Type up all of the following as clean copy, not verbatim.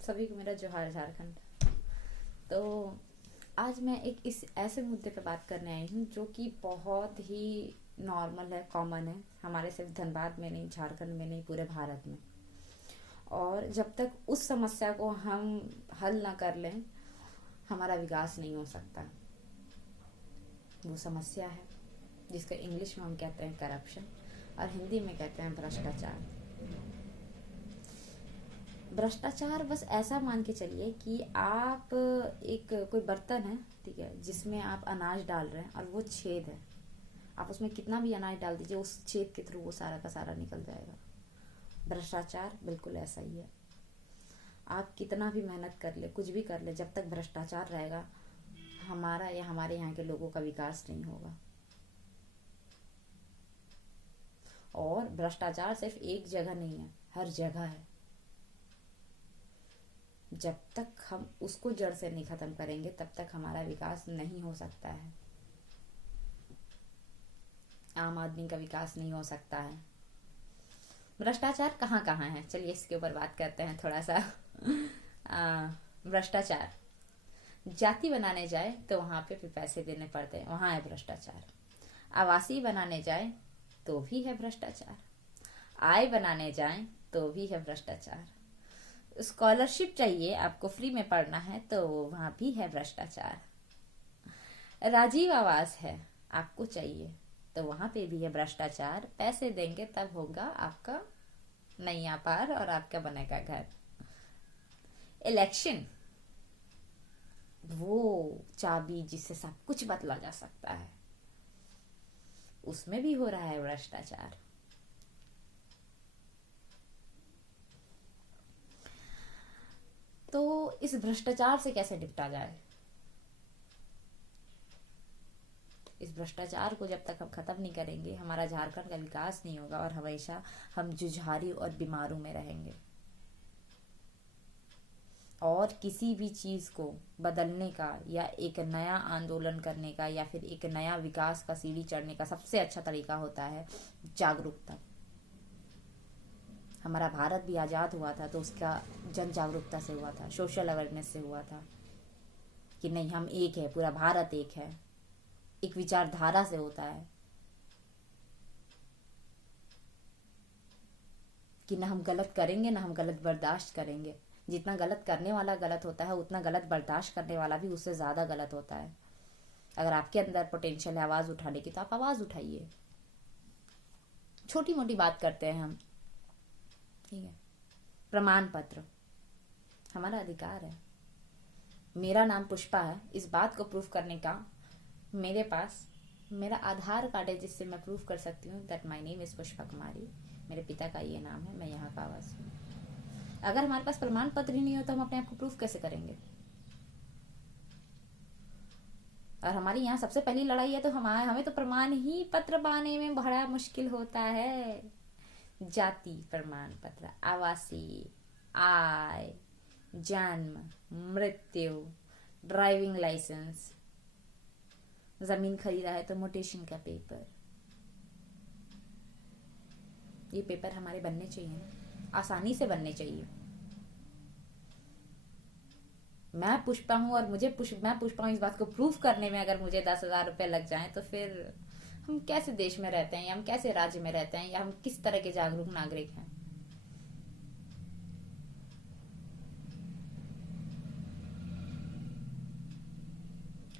सभी को मेरा जोहार झारखंड। तो आज मैं एक इस ऐसे मुद्दे पे बात करने आई हूँ जो कि बहुत ही नॉर्मल है, कॉमन है हमारे सिर्फ धनबाद में नहीं, झारखंड में नहीं, पूरे भारत में। और जब तक उस समस्या को हम हल ना कर लें, हमारा विकास नहीं हो सकता। वो समस्या है जिसका इंग्लिश में हम कहते हैं करप्शन और हिंदी में कहते हैं भ्रष्टाचार। भ्रष्टाचार बस ऐसा मान के चलिए कि आप एक कोई बर्तन है, ठीक है, जिसमें आप अनाज डाल रहे हैं और वो छेद है। आप उसमें कितना भी अनाज डाल दीजिए, उस छेद के थ्रू वो सारा का सारा निकल जाएगा। भ्रष्टाचार बिल्कुल ऐसा ही है। आप कितना भी मेहनत कर ले, कुछ भी कर ले, जब तक भ्रष्टाचार रहेगा, हमारा या हमारे यहाँ के लोगों का विकास नहीं होगा। और भ्रष्टाचार सिर्फ एक जगह नहीं है, हर जगह है। जब तक हम उसको जड़ से नहीं खत्म करेंगे, तब तक हमारा विकास नहीं हो सकता है। आम आदमी का विकास नहीं हो सकता है। भ्रष्टाचार कहाँ कहाँ है, चलिए इसके ऊपर बात करते हैं थोड़ा सा। भ्रष्टाचार जाति बनाने जाए तो वहां पे भी पैसे देने पड़ते हैं, वहां है भ्रष्टाचार। आवासीय बनाने जाए तो भी है भ्रष्टाचार। आय बनाने जाए तो भी है भ्रष्टाचार। स्कॉलरशिप चाहिए, आपको फ्री में पढ़ना है, तो वहां भी है भ्रष्टाचार। राजीव आवास है, आपको चाहिए, तो वहां पे भी है भ्रष्टाचार। पैसे देंगे तब होगा आपका नैया पार और आपका बनेगा घर। इलेक्शन, वो चाबी जिससे सब कुछ बदला जा सकता है, उसमें भी हो रहा है भ्रष्टाचार। तो इस भ्रष्टाचार से कैसे निपटा जाए? इस भ्रष्टाचार को जब तक हम खत्म नहीं करेंगे, हमारा झारखंड का विकास नहीं होगा और हमेशा हम जुझारी और बीमारों में रहेंगे। और किसी भी चीज को बदलने का या एक नया आंदोलन करने का या फिर एक नया विकास का सीढ़ी चढ़ने का सबसे अच्छा तरीका होता है जागरूकता। हमारा भारत भी आज़ाद हुआ था तो उसका जन जागरूकता से हुआ था, सोशल अवेयरनेस से हुआ था कि नहीं, हम एक है, पूरा भारत एक है। एक विचारधारा से होता है कि ना हम गलत करेंगे ना हम गलत बर्दाश्त करेंगे। जितना गलत करने वाला गलत होता है, उतना गलत बर्दाश्त करने वाला भी उससे ज़्यादा गलत होता है। अगर आपके अंदर पोटेंशियल है आवाज़ उठाने की, तो आप आवाज़ उठाइए। छोटी मोटी बात करते हैं हम, ठीक है। प्रमाण पत्र हमारा अधिकार है। मेरा नाम पुष्पा है, इस बात को प्रूफ करने का मेरे पास मेरा आधार कार्ड है, जिससे मैं प्रूफ कर सकती हूँ that my name is Pushpa Kumari, मेरे पिता का ये नाम है, मैं यहाँ का आवासी हूँ। अगर हमारे पास प्रमाण पत्र ही नहीं हो तो हम अपने आप को प्रूफ कैसे करेंगे? और हमारी यहाँ सबसे पहली लड़ाई है, तो हमें तो प्रमाण ही पत्र पाने में बड़ा मुश्किल होता है। जाति प्रमाण पत्र, आवासीय, आय, जन्म, मृत्यु, ड्राइविंग लाइसेंस, जमीन खरीदा है तो मोटेशन का पेपर, ये पेपर हमारे बनने चाहिए ना, आसानी से बनने चाहिए। मैं पुष्पा हूँ और मैं पुष्पा हूँ, इस बात को प्रूफ करने में अगर मुझे 10,000 रुपये लग जाएं, तो फिर हम कैसे देश में रहते हैं, या हम कैसे राज्य में रहते हैं, या हम किस तरह के जागरूक नागरिक हैं?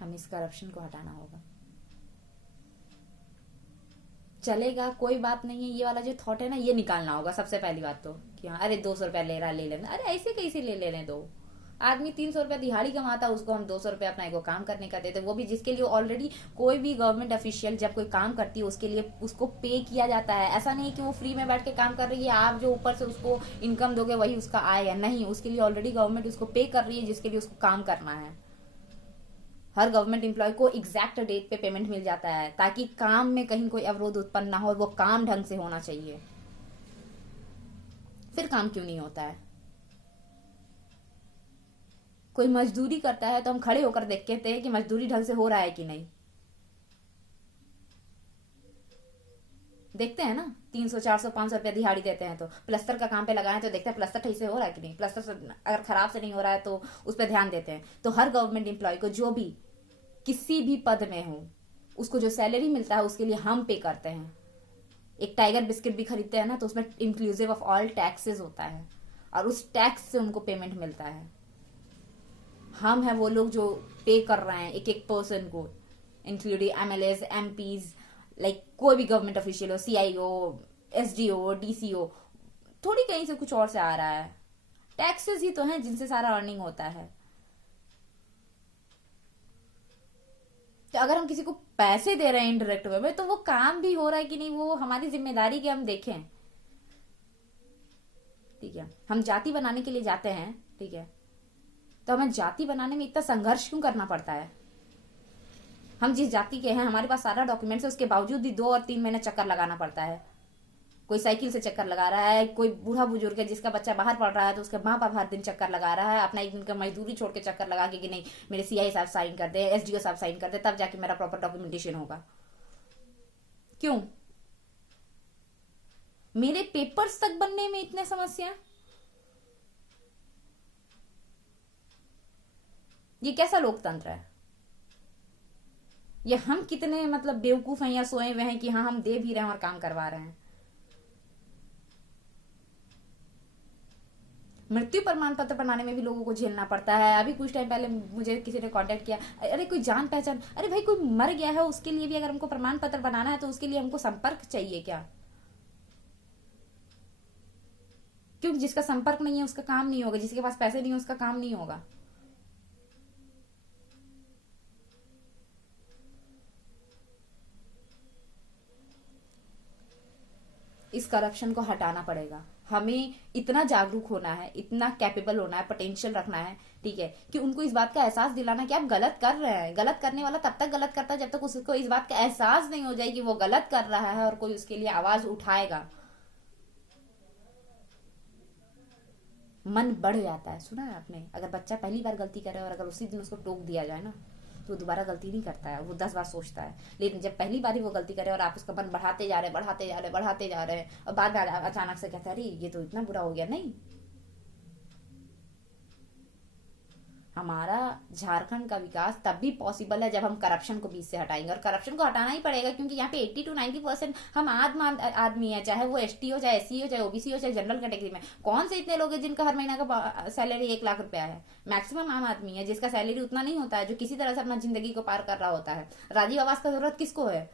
हमें इस करप्शन को हटाना होगा। चलेगा, कोई बात नहीं है, ये वाला जो थॉट है ना, ये निकालना होगा सबसे पहली बात तो, कि हाँ अरे 200 रुपया ले रहा, ले लेना। अरे ऐसे कैसे ले लेने दो? आदमी 300 रुपया दिहाड़ी कमाता, उसको हम 200 रुपया अपना एगो काम करने का देते, वो भी जिसके लिए ऑलरेडी कोई भी गवर्नमेंट ऑफिशियल जब कोई काम करती है उसके लिए उसको पे किया जाता है। ऐसा नहीं कि वो फ्री में बैठ के काम कर रही है, आप जो ऊपर से उसको इनकम दोगे वही उसका आय है, नहीं, उसके लिए ऑलरेडी गवर्नमेंट उसको पे कर रही है, जिसके लिए उसको काम करना है। हर गवर्नमेंट एम्प्लॉय को एग्जैक्ट डेट पे पेमेंट मिल जाता है, ताकि काम में कहीं कोई अवरोध उत्पन्न ना हो, और वो काम ढंग से होना चाहिए। फिर काम क्यों नहीं होता है? कोई मजदूरी करता है तो हम खड़े होकर देखते हैं कि मजदूरी ढंग से हो रहा है कि नहीं। देखते हैं ना, 300 400 500 रुपया दिहाड़ी देते हैं, तो प्लस्तर का काम पे लगाए तो देखते हैं प्लस्तर ठीक से हो रहा है कि नहीं, प्लस्तर अगर खराब से नहीं हो रहा है तो उस पर ध्यान देते हैं। तो हर गवर्नमेंट एम्प्लॉय को जो भी किसी भी पद में हो, उसको जो सैलरी मिलता है उसके लिए हम पे करते हैं। एक टाइगर बिस्किट भी खरीदते हैं ना, तो उसमें इंक्लूसिव ऑफ ऑल टैक्सेस होता है, और उस टैक्स से उनको पेमेंट मिलता है। हम हैं वो लोग जो पे कर रहे हैं एक एक पर्सन को, इंक्लूडिंग एमएलएस, एमपीज, लाइक कोई भी गवर्नमेंट ऑफिशियल हो, सीआईओ, एसडीओ, डीसीओ, थोड़ी कहीं से कुछ और से आ रहा है। टैक्सेस ही तो हैं जिनसे सारा अर्निंग होता है। तो अगर हम किसी को पैसे दे रहे हैं इनडायरेक्ट वे में, तो वो काम भी हो रहा है कि नहीं, वो हमारी जिम्मेदारी की हम देखें। ठीक है, हम जाति बनाने के लिए जाते हैं, ठीक है, तो हमें जाति बनाने में इतना संघर्ष क्यों करना पड़ता है? हम जिस जाति के हैं, हमारे पास सारा डॉक्यूमेंट्स है, उसके बावजूद भी 2 और 3 महीने चक्कर लगाना पड़ता है। कोई साइकिल से चक्कर लगा रहा है, कोई बूढ़ा बुजुर्ग है जिसका बच्चा बाहर पढ़ रहा है तो उसके माँ बाप हर दिन चक्कर लगा रहा है, अपना एक दिन का मजदूरी छोड़ के चक्कर लगा के कि नहीं मेरे सीआई साहब साइन कर दे, एसडीओ साहब साइन कर दे, तब जाके मेरा प्रॉपर डॉक्यूमेंटेशन होगा। क्यों? मेरे पेपर्स तक बनने में इतने समस्या? ये कैसा लोकतंत्र है? ये हम कितने मतलब बेवकूफ हैं या सोए हुए हैं कि हाँ हम दे भी रहे हैं और काम करवा रहे हैं। मृत्यु प्रमाण पत्र बनाने में भी लोगों को झेलना पड़ता है। अभी कुछ टाइम पहले मुझे किसी ने कांटेक्ट किया, अरे कोई जान पहचान, अरे भाई कोई मर गया है उसके लिए भी अगर हमको प्रमाण पत्र बनाना है तो उसके लिए हमको संपर्क चाहिए क्या? क्योंकि जिसका संपर्क नहीं है उसका काम नहीं होगा, जिसके पास पैसे नहीं है उसका काम नहीं होगा। इस करप्शन को हटाना पड़ेगा। हमें इतना जागरूक होना है, इतना कैपेबल होना है, पोटेंशियल रखना है, ठीक है, कि उनको इस बात का एहसास दिलाना कि आप गलत कर रहे हैं। गलत करने वाला तब तक गलत करता है जब तक उसको इस बात का एहसास नहीं हो जाए कि वो गलत कर रहा है और कोई उसके लिए आवाज उठाएगा। मन बढ़ जाता है। सुना है आपने, अगर बच्चा पहली बार गलती करे और अगर उसी दिन उसको टोक दिया जाए ना, तो दोबारा गलती नहीं करता है, वो 10 बार सोचता है। लेकिन जब पहली बार ही वो गलती करे और आप उसका मन बढ़ाते जा रहे हैं, बढ़ाते जा रहे हैं, बढ़ाते जा रहे हैं, और बाद में अचानक से कहता है अरे ये तो इतना बुरा हो गया, नहीं। हमारा झारखंड का विकास तब भी पॉसिबल है जब हम करप्शन को बीच से हटाएंगे, और करप्शन को हटाना ही पड़ेगा क्योंकि यहाँ पे 80 to 90% हम आदमी है, चाहे वो एसटी हो, चाहे एससी हो, चाहे ओबीसी हो, चाहे जनरल कैटेगरी में। कौन से इतने लोग हैं जिनका हर महीना का सैलरी 1 लाख रुपया है? मैक्सिमम आम आदमी है जिसका सैलरी उतना नहीं होता है, जो किसी तरह से अपना जिंदगी को पार कर रहा होता है। राजीव आवास का जरूरत किसको है?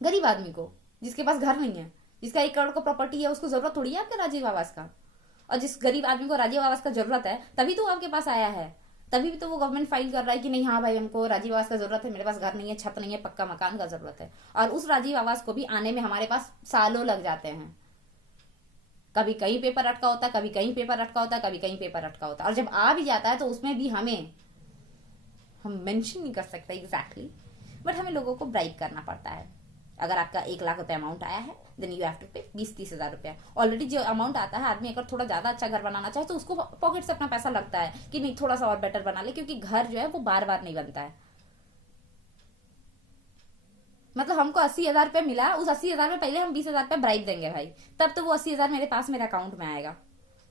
गरीब आदमी को, जिसके पास घर नहीं है, जिसका 1 करोड़ का प्रॉपर्टी है, उसको जरूरत थोड़ी है आपके राजीव आवास का। और जिस गरीब आदमी को राजीव आवास का जरूरत है तभी तो आपके पास आया है, तभी भी तो वो गवर्नमेंट फाइल कर रहा है कि नहीं हाँ भाई हमको राजीव आवास का जरूरत है, मेरे पास घर नहीं है, छत नहीं है, पक्का मकान का जरूरत है। और उस राजीव आवास को भी आने में हमारे पास सालों लग जाते हैं। कभी कहीं पेपर अटका होता है, कभी कहीं पेपर अटका होता है, कभी कहीं पेपर अटका होता है, और जब आ भी जाता है तो उसमें भी हम मेंशन नहीं कर सकते एग्जैक्टली, बट हमें लोगों को ब्राइब करना पड़ता है। अगर आपका 1 लाख रुपए अमाउंट आया है देन यू हैव टू पे 20-30 हजार रुपया। ऑलरेडी जो अमाउंट आता है, आदमी अगर थोड़ा ज्यादा अच्छा घर बनाना चाहे तो उसको पॉकेट से अपना पैसा लगता है कि नहीं थोड़ा सा और बेटर बना ले, क्योंकि घर जो है वो बार बार नहीं बनता है। मतलब हमको 80 हजार रुपया मिला, उस 80 हजार में पहले हम 20 हजार रुपया ब्राइब देंगे भाई, तब तो वो 80 हजार मेरे पास मेरे अकाउंट में आएगा,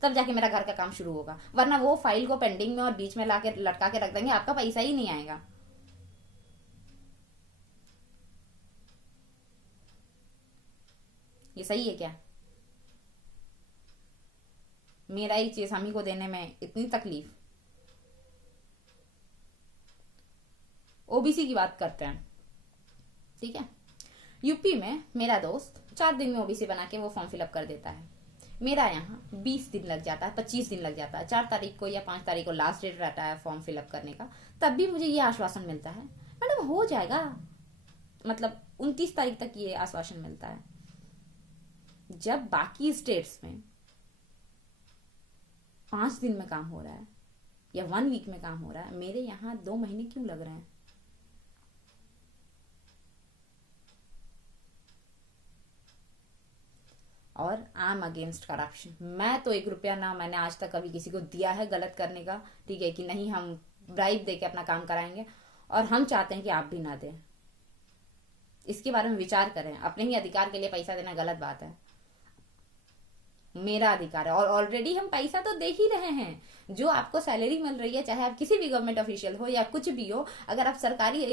तब जाके मेरा घर का काम शुरू होगा। वरना वो फाइल को पेंडिंग में और बीच में लाके लटका के रख देंगे, आपका पैसा ही नहीं आएगा। ये सही है क्या? मेरा ही चीज हम ही को देने में इतनी तकलीफ। ओबीसी की बात करते हैं, ठीक है। यूपी में मेरा दोस्त 4 दिन में ओबीसी बना के वो फॉर्म फिलअप कर देता है। मेरा यहाँ 20 दिन लग जाता है, 25 दिन लग जाता है। 4 तारीख को या 5 तारीख को लास्ट डेट रहता है फॉर्म फिलअप करने का, तब भी मुझे ये आश्वासन मिलता है मैडम हो जाएगा। मतलब 29 तारीख तक ये आश्वासन मिलता है, जब बाकी स्टेट्स में 5 दिन में काम हो रहा है या 1 वीक में काम हो रहा है, मेरे यहाँ 2 महीने क्यों लग रहे हैं? और आई एम अगेंस्ट करप्शन। मैं तो 1 रुपया ना मैंने आज तक कभी किसी को दिया है गलत करने का, ठीक है, कि नहीं हम ब्राइब दे के अपना काम कराएंगे, और हम चाहते हैं कि आप भी ना दें। इसके बारे में विचार करें। अपने ही अधिकार के लिए पैसा देना गलत बात है। मेरा अधिकार है और ऑलरेडी हम पैसा तो दे ही रहे हैं। जो आपको सैलरी मिल रही है, चाहे आप किसी भी गवर्नमेंट ऑफिशियल हो या कुछ भी हो, अगर आप सरकारी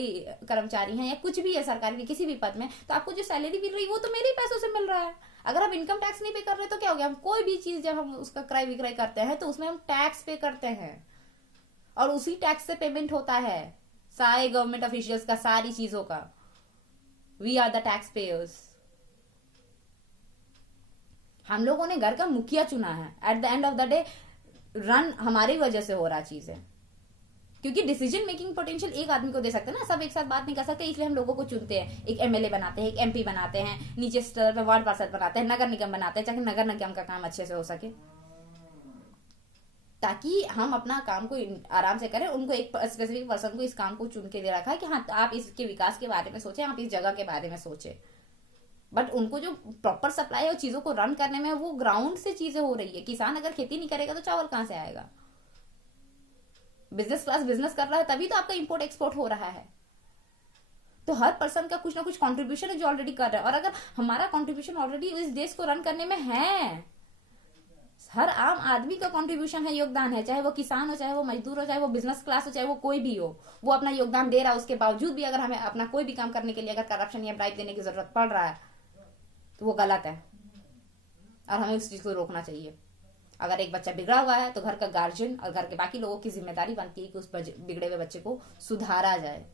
कर्मचारी हैं या कुछ भी है सरकारी के किसी भी पद में, तो आपको जो सैलरी मिल रही है वो तो मेरे ही पैसों से मिल रहा है। अगर आप इनकम टैक्स नहीं पे कर रहे तो क्या हो गया? हम कोई भी चीज जब हम उसका क्रय विक्रय करते हैं तो उसमें हम टैक्स पे करते हैं और उसी टैक्स से पेमेंट होता है सारे गवर्नमेंट ऑफिशियल्स का, सारी चीजों का। We are the tax payers. हम लोगों ने घर का मुखिया चुना है। At the end of the day run हमारी वजह से हो रहा चीज है, क्योंकि डिसीजन मेकिंग पोटेंशियल एक आदमी को दे सकते हैं ना, सब एक साथ बात नहीं कर सकते, इसलिए हम लोगों को चुनते हैं। एक एमएलए बनाते हैं, एक एमपी बनाते हैं, नीचे स्तर पे वार्ड पार्षद बनाते हैं, नगर निगम बनाते हैं, ताकि नगर निगम का काम अच्छे से हो सके, ताकि हम अपना काम को आराम से करें। उनको एक स्पेसिफिक पर्सन को इस काम को चुन के दे रखा है कि हाँ आप इसके विकास के बारे में सोचें, आप इस जगह के बारे में सोचें। बट उनको जो प्रॉपर सप्लाई और चीजों को रन करने में वो ग्राउंड से चीजें हो रही है। किसान अगर खेती नहीं करेगा तो चावल कहां से आएगा? बिजनेस क्लास बिजनेस कर रहा है तभी तो आपका इंपोर्ट एक्सपोर्ट हो रहा है। तो हर पर्सन का कुछ ना कुछ कंट्रीब्यूशन है जो ऑलरेडी कर रहा है। और अगर हमारा कंट्रीब्यूशन ऑलरेडी इस देश को रन करने में है, हर आम आदमी का कंट्रीब्यूशन है, योगदान है, चाहे वो किसान हो, चाहे वो मजदूर हो, चाहे वो बिजनेस क्लास हो, चाहे वो कोई भी हो, वो अपना योगदान दे रहा है। उसके बावजूद भी अगर हमें अपना कोई भी काम करने के लिए अगर करप्शन या ब्राइब देने की जरूरत पड़ रहा है तो वो गलत है और हमें उस चीज को रोकना चाहिए। अगर एक बच्चा बिगड़ा हुआ है तो घर का गार्जियन और घर के बाकी लोगों की जिम्मेदारी बनती है कि उस बिगड़े हुए बच्चे को सुधारा जाए,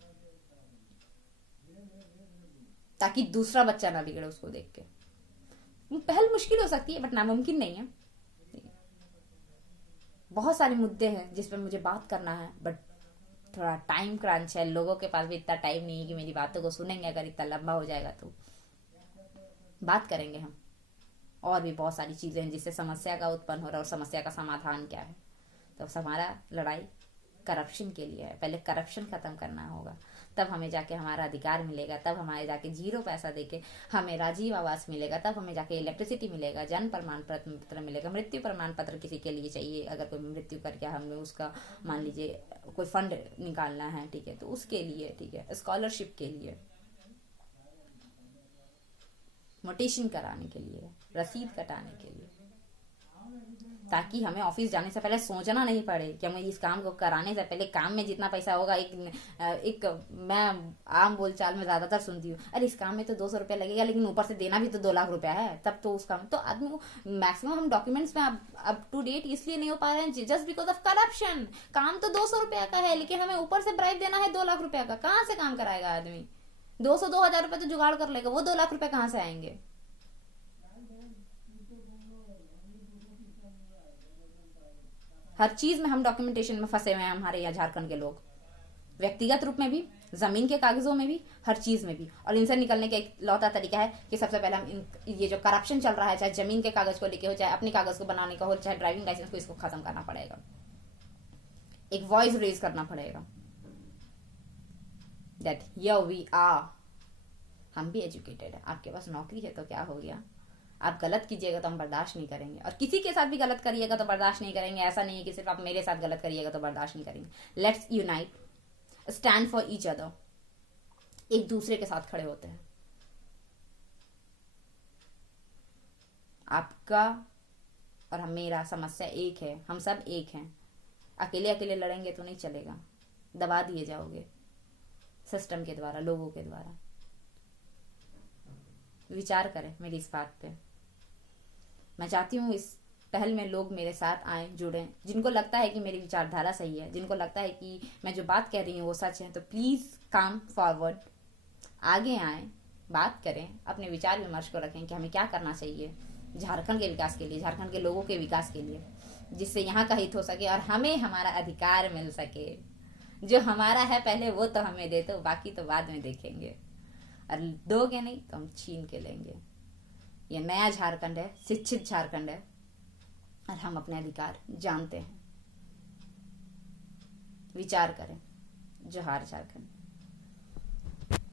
ताकि दूसरा बच्चा ना बिगड़े उसको देख के। पहल मुश्किल हो सकती है बट नामुमकिन नहीं है। बहुत सारे मुद्दे हैं जिस पर मुझे बात करना है, बट थोड़ा टाइम क्रंच है। लोगों के पास भी इतना टाइम नहीं है कि मेरी बातों को सुनेंगे। अगर इतना लंबा हो जाएगा तो बात करेंगे हम। और भी बहुत सारी चीजें हैं जिससे समस्या का उत्पन्न हो रहा है और समस्या का समाधान क्या है। तो हमारा लड़ाई करप्शन के लिए है। पहले करप्शन खत्म करना होगा, तब हमें जाके हमारा अधिकार मिलेगा, तब हमारे जाके 0 पैसा देके हमें राजीव आवास मिलेगा, तब हमें जाके इलेक्ट्रिसिटी मिलेगा, जन्म प्रमाण पत्र मिलेगा, मृत्यु प्रमाण पत्र किसी के लिए चाहिए, अगर कोई मृत्यु करके हमें उसका मान लीजिए कोई फंड निकालना है, ठीक है, तो उसके लिए, ठीक है, स्कॉलरशिप के लिए, मोटेशन कराने के लिए, रसीद कटाने के लिए, ताकि हमें ऑफिस जाने से पहले सोचना नहीं पड़े कि हमें इस काम को कराने से पहले काम में जितना पैसा होगा। एक मैं आम बोलचाल में ज्यादातर सुनती हूँ, अरे इस काम में तो 200 रुपया लगेगा, लेकिन ऊपर से देना भी तो 2 लाख रुपया है, तब तो उस काम तो आदमी मैक्सिमम हम डॉक्यूमेंट्स में अप टू डेट इसलिए नहीं हो पा रहे हैं जस्ट बिकॉज ऑफ करप्शन। काम तो 200 रुपया का है, लेकिन हमें ऊपर से ब्राइब देना है 2 लाख रुपया का। कहाँ से काम कराएगा आदमी? 200-2000 रुपये तो जुगाड़ कर लेगा, वो 2 लाख रुपए कहाँ से आएंगे? हर चीज में हम डॉक्यूमेंटेशन में फंसे हुए हैं हमारे यहाँ झारखंड के लोग, व्यक्तिगत रूप में भी, जमीन के कागजों में भी, हर चीज में भी। और इनसे निकलने का एक लौता तरीका है कि सबसे पहले हम ये जो करप्शन चल रहा है, चाहे जमीन के कागज को लेके हो, चाहे अपने कागज को बनाने का हो, चाहे ड्राइविंग लाइसेंस को, इसको खत्म करना पड़ेगा। एक वॉइस रेज करना पड़ेगा दैट हियर वी आर, हम भी एजुकेटेड है, आपके पास नौकरी है तो क्या हो गया, आप गलत कीजिएगा तो हम बर्दाश्त नहीं करेंगे, और किसी के साथ भी गलत करिएगा तो बर्दाश्त नहीं करेंगे। ऐसा नहीं है कि सिर्फ आप मेरे साथ गलत करिएगा तो बर्दाश्त नहीं करेंगे। Let's unite, stand for each other, एक दूसरे के साथ खड़े होते हैं। आपका और मेरा समस्या एक है, हम सब एक हैं। अकेले अकेले लड़ेंगे तो नहीं चलेगा, दबा दिए जाओगे सिस्टम के द्वारा, लोगों के द्वारा। विचार करें मेरी इस बात पे। मैं चाहती हूँ इस पहल में लोग मेरे साथ आए, जुड़ें। जिनको लगता है कि मेरी विचारधारा सही है, जिनको लगता है कि मैं जो बात कह रही हूँ वो सच है, तो प्लीज कम फॉरवर्ड, आगे आए, बात करें, अपने विचार विमर्श को रखें कि हमें क्या करना चाहिए झारखंड के विकास के लिए, झारखंड के लोगों के विकास के लिए, जिससे यहाँ का हित हो सके और हमें हमारा अधिकार मिल सके। जो हमारा है पहले वो तो हमें दे दो, बाकी तो बाद में देखेंगे। और दोगे नहीं तो हम छीन के लेंगे। ये नया झारखंड है, शिक्षित झारखंड है, और हम अपने अधिकार जानते हैं। विचार करें। जोहार झारखंड।